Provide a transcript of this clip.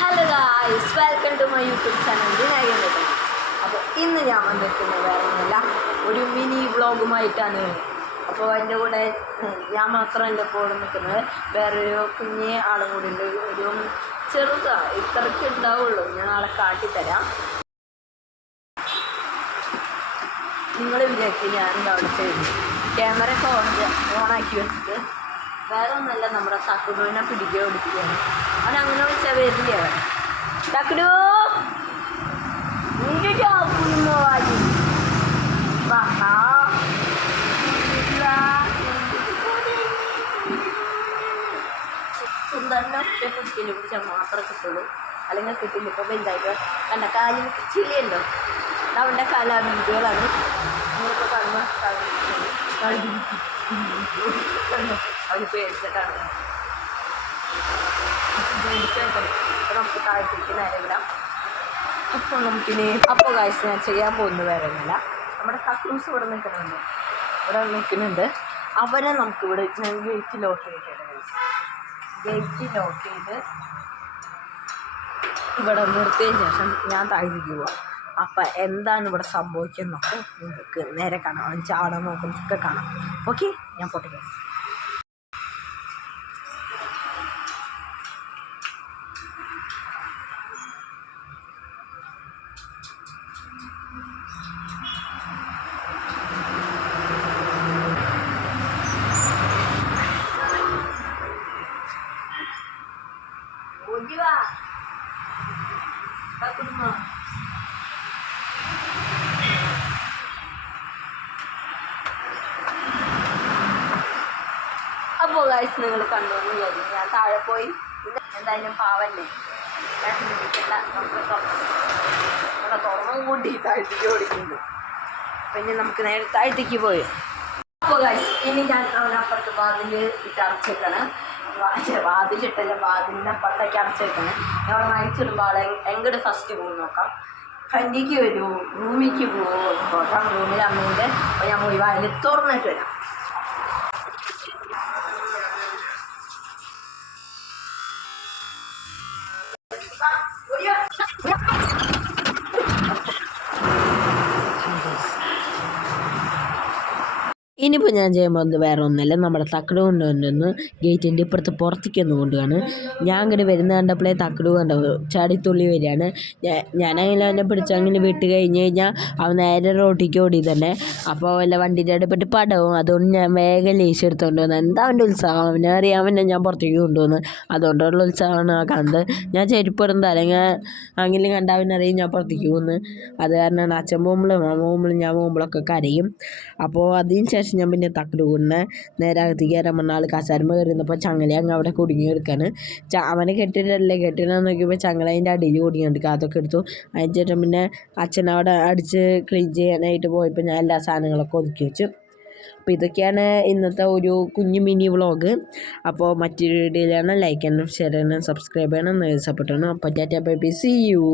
Hello guys, welcome to my YouTube channel Vinayakan. അപ്പോൾ ഇന്ന് ഞാൻ വന്നിരിക്കുന്നത് വേറെ ഒന്നുമില്ല, ഒരു മിനി വ്ളോഗുമായിട്ടാണ്. അപ്പോൾ എൻ്റെ കൂടെ ഞാൻ മാത്രമല്ല ഇപ്പോൾ നിൽക്കുന്നത്, വേറൊരു കുഞ്ഞേ ആളും കൂടി ഉണ്ട്. ഒരു ചെറുതാണ്, ഇത്രയ്ക്ക് ഉണ്ടാവുള്ളൂ. ഞാൻ നാളെ കാട്ടിത്തരാം. നിങ്ങൾ വിചാരിക്കും ഞാൻ എന്താ അവിടെ ചെയ്തു. ക്യാമറ ഒക്കെ ഓണാക്കി വെച്ചിട്ട് വേറെ ഒന്നല്ല, നമ്മുടെ തക്കുടുവിനെ പിടിക്കുകയാണ്. അവൻ അങ്ങനെ വെച്ചാൽ വരില്ല. തക്കുടു സുന്ദരനെ ഒറ്റ പിടിക്കല് പിടിച്ചാൽ മാത്രമേ കിട്ടുള്ളൂ, അല്ലെങ്കിൽ കിട്ടില്ല. ഇപ്പോൾ വലുതായിട്ട് കണ്ട കാലിൽ ചില്ലുണ്ടോ, അവൻ്റെ കലാബീജുകളാണ് നിങ്ങളിപ്പോൾ കാണുമ്പോൾ. അവന് പേടിച്ചിട്ടാണ്. അപ്പോൾ നമുക്ക് താഴ്ത്തിക്ക് നേരെ വിടാം. അപ്പോൾ കാഴ്ച ഞാൻ ചെയ്യാൻ പോകുന്നത് വേറെ ഒന്നുമില്ല, നമ്മുടെ കക്കൂസ് ഇവിടെ നിൽക്കുന്നുണ്ട്. അവരെ നമുക്കിവിടെ ഗേറ്റ് ലോക്ക് ചെയ്തിട്ടുണ്ട്. ഗേറ്റ് ലോക്ക് ചെയ്ത് ഇവിടെ നിർത്തിയതിന് ശേഷം ഞാൻ താഴ്ത്തിക്ക് പോവാം. അപ്പം എന്താണ് ഇവിടെ സംഭവിക്കുന്നതൊക്കെ നിങ്ങൾക്ക് നേരെ കാണാം. അവൻ ചാടാൻ നോക്കുന്നതൊക്കെ കാണാം. ഓക്കെ, ഞാൻ പോട്ടെ. അപ്പോൾ ഗൈസ്, നിങ്ങൾ കണ്ടോന്ന് വിചാരിക്കും. ഞാൻ താഴെ പോയി പിന്നെ എന്തായാലും പാവല്ലേ, നമ്മുടെ തുറന്നും കൂടി താഴ്ത്തിക്ക് ഓടിക്കുന്നുണ്ട്. പിന്നെ നമുക്ക് നേരെ താഴ്ത്തിക്ക് പോയി. അപ്പോൾ ഗൈസ്, ഇനി ഞാൻ അവനപ്പുറത്ത് വാതിൽ ഇട്ട് അടച്ചേക്കാണ്. വാതിലിട്ടല്ല, വാതിലിൻ്റെ അപ്പുറത്തേക്ക് അടച്ചേക്കാണ്. ഞാൻ വായിച്ചിടുമ്പോൾ ആളെ എങ്ങോട്ട് ഫസ്റ്റ് പോകും നോക്കാം. ഫ്രണ്ടിക്ക് വരുമോ, റൂമിലേക്ക് പോകുമോ നോക്കാം. റൂമിൽ അമ്മേൻ്റെ. അപ്പോൾ ഞാൻ പോയി വാതിൽ തുറന്നിട്ട് വരാം. ഇനിയിപ്പോൾ ഞാൻ ചെയ്യാൻ പോകുന്നത് വേറെ ഒന്നുമല്ല, നമ്മുടെ തക്കട് കൊണ്ടുവന്ന് ഗേറ്റിൻ്റെ ഇപ്പുറത്ത് പുറത്തേക്കൊന്ന് കൊണ്ടുപോവാണ്. ഞാൻ അങ്ങനെ വരുന്ന കണ്ടപ്പോഴേ തക്കട് കണ്ടു ചാടിത്തുള്ളി വരികയാണ്. ഞാനങ്ങനെ അവനെ പിടിച്ച് അങ്ങനെ വിട്ട് കഴിഞ്ഞ് കഴിഞ്ഞാൽ അവൻ നേരെ റോട്ടിലേക്ക് ഓടി തന്നെ. അപ്പോൾ വല്ല വണ്ടിൻ്റെ അടുപ്പിട്ട് പടവും. അതുകൊണ്ട് ഞാൻ വേഗം ലേശം എടുത്തുകൊണ്ട് വന്നത്. എന്താ അവൻ്റെ ഉത്സാഹം, അവനെ അറിയാൻ ഞാൻ പുറത്തേക്ക് കൊണ്ടുവന്ന്. അതുകൊണ്ടുള്ള ഉത്സാഹമാണ് ആ കണ്ടത്. ഞാൻ ചെരുപ്പിടുന്നത് അല്ലെങ്കിൽ അങ്ങനെ കണ്ട അവനറിയും ഞാൻ പുറത്തേക്ക് പോകുന്നു. അത് കാരണമാണ് അച്ഛൻ പോകുമ്പോഴും അമ്മ പോകുമ്പോഴും ഞാൻ പോകുമ്പോഴൊക്കെ കരയും. അപ്പോൾ അതിന് ശേഷം ഞാൻ പിന്നെ തക്കട് കൂടിനെ നേരെ അകത്തേക്ക് കയറാൻ പറഞ്ഞ ആൾ കസാരമ്മ കയറിയിരുന്നപ്പോൾ ചങ്ങല അങ്ങ് അവിടെ കുടുങ്ങി എടുക്കാണ്. അവനെ കെട്ടിടാൻ നോക്കിയപ്പോൾ ചങ്ങല അതിൻ്റെ അടിയിൽ കുടുങ്ങിയെടുക്കുക. അതൊക്കെ എടുത്തു. അതിന് ശേഷം പിന്നെ അച്ഛനവിടെ അടിച്ച് ക്ലീൻ ചെയ്യാനായിട്ട് പോയപ്പോൾ ഞാൻ എല്ലാ സാധനങ്ങളൊക്കെ ഒതുക്കി വെച്ചു. അപ്പോൾ ഇതൊക്കെയാണ് ഇന്നത്തെ ഒരു കുഞ്ഞു മിനി വ്ളോഗ്. അപ്പോൾ മറ്റൊരു വീഡിയോയിലാണ്. ലൈക്ക് ചെയ്യണം, ഷെയർ ചെയ്യണം, സബ്സ്ക്രൈബ് ചെയ്യണം, സപ്പോർട്ട് ചെയ്യണം. അപ്പോൾ tata bye bye, see U.